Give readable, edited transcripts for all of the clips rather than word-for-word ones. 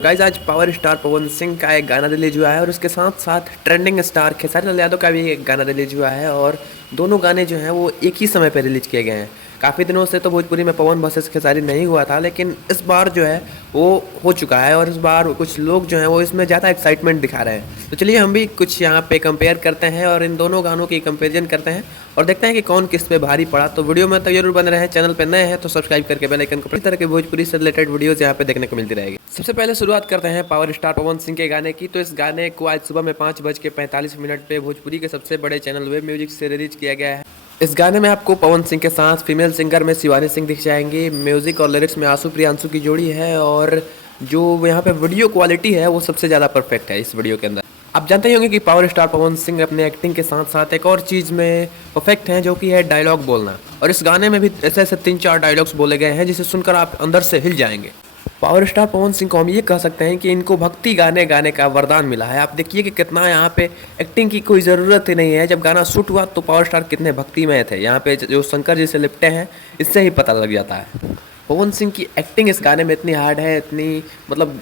Guys आज power star Pawan Singh का एक गाना रिलीज हुआ है और उसके साथ साथ ट्रेंडिंग स्टार खेसारी लाल यादव का भी एक गाना रिलीज हुआ है। और दोनों गाने जो हैं वो एक ही समय पर रिलीज किए गए हैं। काफ़ी दिनों से तो भोजपुरी में पवन वर्सेस खेसारी नहीं हुआ था, लेकिन इस बार जो है वो हो चुका है और इस बार कुछ लोग जो हैं वो इसमें ज़्यादा एक्साइटमेंट दिखा रहे हैं। तो चलिए हम भी कुछ यहाँ पे कंपेयर करते हैं और इन दोनों गानों की कंपेरिजन करते हैं और देखते हैं कि कौन किस पे भारी पड़ा। तो वीडियो में तो जरूर बन रहे हैं, चैनल पे नए हैं तो सब्सक्राइब करके बेल आइकन को इस तरह के भोजपुरी से रिलेटेड वीडियोस यहाँ पे देखने को मिलती रहेगी। सबसे पहले शुरुआत करते हैं पावर स्टार पवन सिंह के गाने की। तो इस गाने को आज सुबह में 5:45 पे भोजपुरी के सबसे बड़े चैनल वेब म्यूजिक से रिलीज किया गया है। इस गाने में आपको पवन सिंह के साथ फीमेल सिंगर में शिवानी सिंह दिख जाएंगी। म्यूजिक और लिरिक्स में आशु प्रियांशु की जोड़ी है और जो यहाँ पे वीडियो क्वालिटी है वो सबसे ज़्यादा परफेक्ट है इस वीडियो के अंदर। आप जानते ही होंगे कि पावर स्टार पवन सिंह अपने एक्टिंग के साथ साथ एक और चीज़ में परफेक्ट हैं, जो कि है डायलॉग बोलना। और इस गाने में भी ऐसे ऐसे 3-4 डायलॉग्स बोले गए हैं जिसे सुनकर आप अंदर से हिल जाएंगे। पावर स्टार पवन सिंह को हम ये कह सकते हैं कि इनको भक्ति गाने गाने का वरदान मिला है। आप देखिए कि कितना यहाँ पे एक्टिंग की कोई ज़रूरत ही नहीं है। जब गाना शूट हुआ तो पावर स्टार कितने भक्तिमय थे। यहाँ पे जो शंकर जी से लिपटे हैं इससे ही पता लग जाता है। पवन सिंह की एक्टिंग इस गाने में इतनी हार्ड है, इतनी मतलब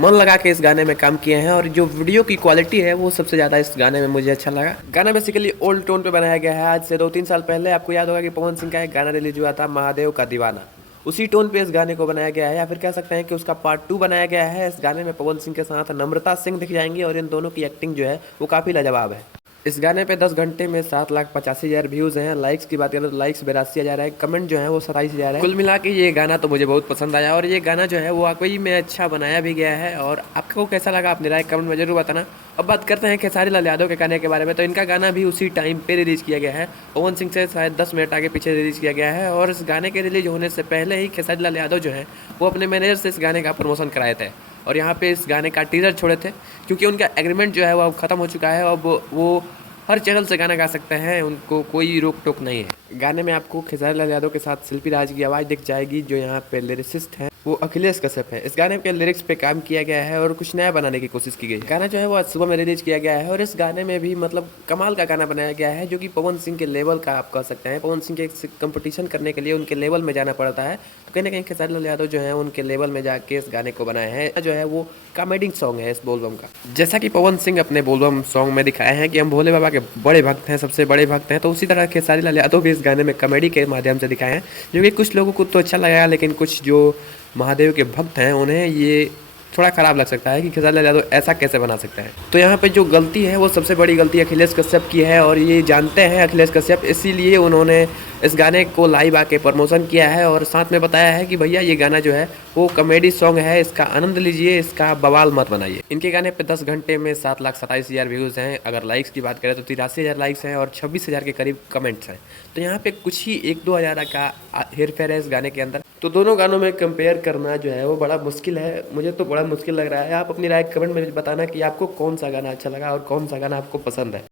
मन लगा के इस गाने में काम किए हैं। और जो वीडियो की क्वालिटी है वो सबसे ज़्यादा इस गाने में मुझे अच्छा लगा। गाना बेसिकली ओल्ड टोन पे बनाया गया है। आज से 2-3 साल पहले आपको याद होगा कि पवन सिंह का एक गाना रिलीज हुआ था, महादेव का दीवाना। उसी टोन पे इस गाने को बनाया गया है, या फिर कह सकते हैं कि उसका पार्ट 2 बनाया गया है। इस गाने में पवन सिंह के साथ नम्रता सिंह दिख जाएंगी और इन दोनों की एक्टिंग जो है वो काफ़ी लाजवाब है। इस गाने पे 10 घंटे में 7,85,000 व्यूज़ हैं। लाइक्स की बात करें तो लाइक्स 82,000 है। कमेंट जो है वो 27,000 है। कुल मिला के ये गाना तो मुझे बहुत पसंद आया और ये गाना जो है वो वाकई में अच्छा बनाया भी गया है। और आपको कैसा लगा अपनी राय कमेंट में जरूर बताना। अब बात करते हैं खेसारी लाल यादव के गाने के बारे में। तो इनका गाना भी उसी टाइम पे रिलीज़ किया गया है। पवन सिंह से शायद 10 मिनट आगे पीछे रिलीज़ किया गया है। और इस गाने के रिलीज होने से पहले ही खेसारी लाल यादव जो है वो अपने मैनेजर से इस गाने का प्रमोशन कराए थे और यहाँ पे इस गाने का टीजर छोड़े थे, क्योंकि उनका एग्रीमेंट जो है वो अब ख़त्म हो चुका है। अब वो हर चैनल से गाना गा सकते हैं, उनको कोई रोक टोक नहीं है। गाने में आपको खेसारी लाल यादव के साथ शिल्पी राज की आवाज़ दिख जाएगी। जो यहाँ पे लिरिसिस्ट हैं वो अखिलेश कश्यप है। इस गाने के लिरिक्स पे काम किया गया है और कुछ नया बनाने की कोशिश की गई है। गाना जो है वो आज सुबह में रिलीज किया गया है और इस गाने में भी मतलब कमाल का गाना बनाया गया है, जो कि पवन सिंह के लेवल का आप कह सकते हैं। पवन सिंह के कंपटीशन करने के लिए उनके लेवल में जाना पड़ता है, तो कहीं ना कहीं खेसारी लाल यादव जो है उनके लेवल में जाके इस गाने को बनाए हैं। जो है वो कॉमेडी सॉन्ग है इस बोलबम का। जैसा कि पवन सिंह अपने बोलबम सॉन्ग में दिखाए हैं कि हम भोले बाबा के बड़े भक्त हैं, सबसे बड़े भक्त हैं, तो उसी तरह खेसारी लाल यादव भी इस गाने में कॉमेडी के माध्यम से दिखाए हैं, जो कि कुछ लोगों को तो अच्छा लगा, लेकिन कुछ जो महादेव के भक्त हैं उन्हें ये थोड़ा ख़राब लग सकता है कि खेसारी लाल यादव ऐसा कैसे बना सकते हैं। तो यहाँ पे जो गलती है वो सबसे बड़ी गलती अखिलेश कश्यप की है और ये जानते हैं अखिलेश कश्यप, इसीलिए उन्होंने इस गाने को लाइव आके प्रमोशन किया है और साथ में बताया है कि भैया ये गाना जो है वो कॉमेडी सॉन्ग है, इसका आनंद लीजिए, इसका बवाल मत बनाइए। इनके गाने पे 10 घंटे में 7,27,000 व्यूज़ हैं। अगर लाइक्स की बात करें तो 83,000 लाइक्स हैं और 26,000 के करीब कमेंट्स हैं। तो यहाँ पे कुछ ही 1-2 हज़ार का हेर फेर है इस गाने के अंदर। तो दोनों गानों में कंपेयर करना जो है वो बड़ा मुश्किल है, मुझे तो बड़ा मुश्किल लग रहा है। आप अपनी राय कमेंट में बताना कि आपको कौन सा गाना अच्छा लगा और कौन सा गाना आपको पसंद है।